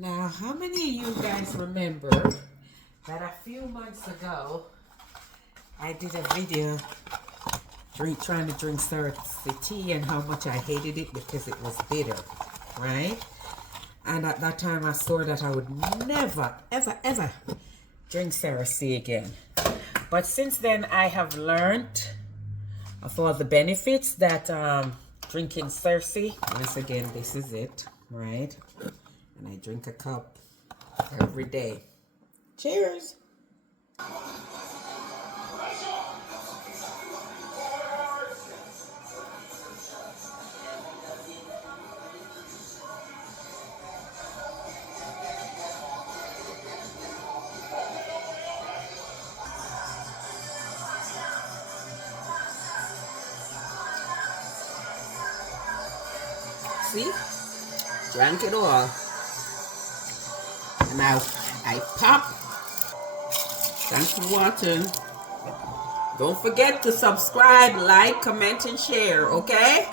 Now, how many of you guys remember that a few months ago I did a video trying to drink Cerasee tea and how much I hated it because it was bitter, right? And at that time I swore that I would never, ever, ever drink Cerasee again. But since then I have learned of all the benefits that drinking Cerasee. Once again, this is it, right? And I drink a cup every day. Cheers! See? Drank it all. And now I pop. Thanks for watching. Don't forget to subscribe, like, comment, and share, okay?